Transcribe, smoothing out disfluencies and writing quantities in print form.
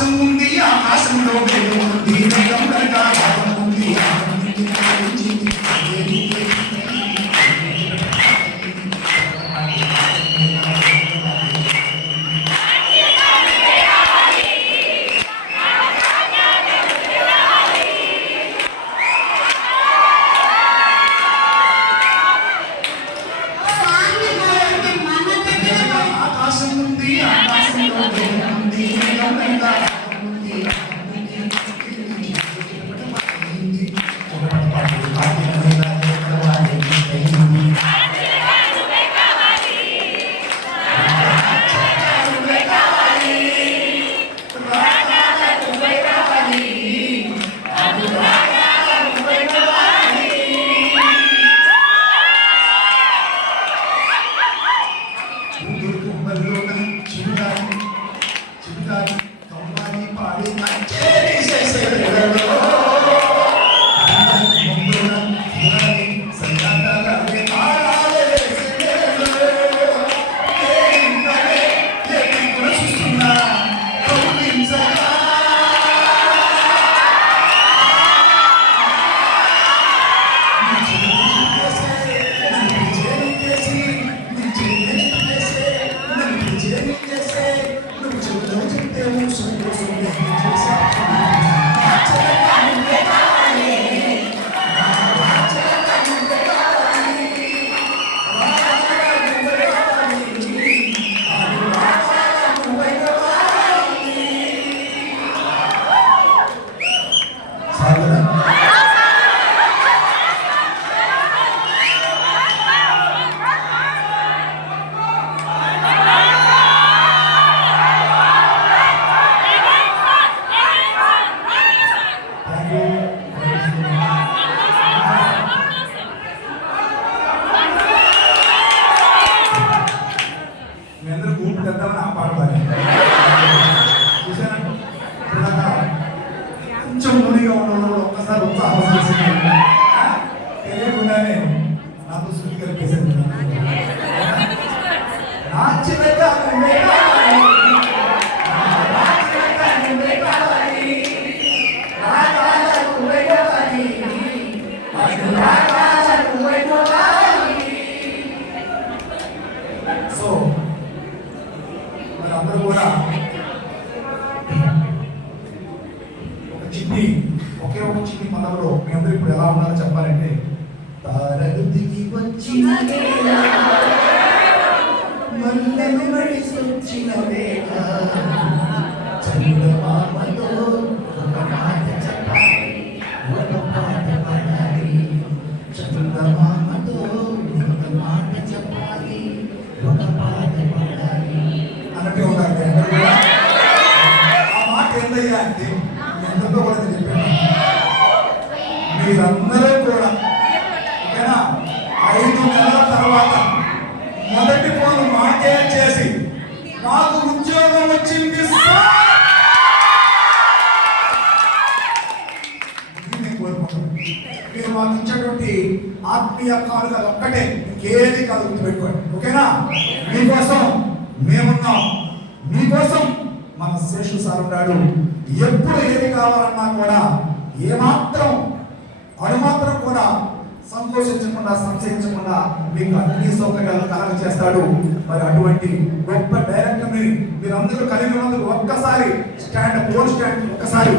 ఆకాశం ఉంది ఆకాశంలో వేగం ఉంది వేగం కనుక భావం ఉంది కొంచెం మునిగా ఉన్న ఒక్కసారి ఉత్సాహం తెలియకుండానే నాకు శృతి కలిపేశారు. నా చిన్నగా సో మరి అందరూ కూడా ఒకే ఒక చిన్ని పదంలో మీ అందరూ ఇప్పుడు ఎలా ఉన్నారో చెప్పాలంటే తారగతికి వచ్చిన వేళ మల్లెలు నడిసొచ్చిన వేళ చంద్రమామతో ఒక మాట చెప్పాలి ఒక పాట పాడాలి చంద్రమామతో ఒక మాట చెప్పాలి ఒక పాట పాడాలి అన్నట్టు ఉన్నారు. ఆ మాట ఏందయ్యా అంటే ఎంతో కూడా చెప్పాను మీరందరూ కూడా ఓకేనా 5 నెలల తర్వాత మొదటి ఫోన్ మాకే చేసి నాకు ఉద్యోగం వచ్చింది కోరుకుంటున్నాను. మీరు మాకు ఇచ్చేటువంటి ఆత్మీయ కానుకలు ఒక్కటే, ఇంకేది కాదు, గుర్తుపెట్టుకోండి ఓకేనా. మీకోసం మేమున్నాం, మీకోసం మన శేషు సార్ ఉన్నాడు. ఎప్పుడు ఏది కావాలన్నా కూడా ఏమాత్రం అణుమాత్రం కూడా సంతోషించకుండా సంశయించకుండా మీకు అన్ని సౌకర్యాలు కలగ చేస్తాడు. మరి అటువంటి గొప్ప డైరెక్టర్ని మీరందరూ కలిగి ఉన్నందుకు ఒక్కసారి ఫోన్ స్టాండ్ ఒక్కసారి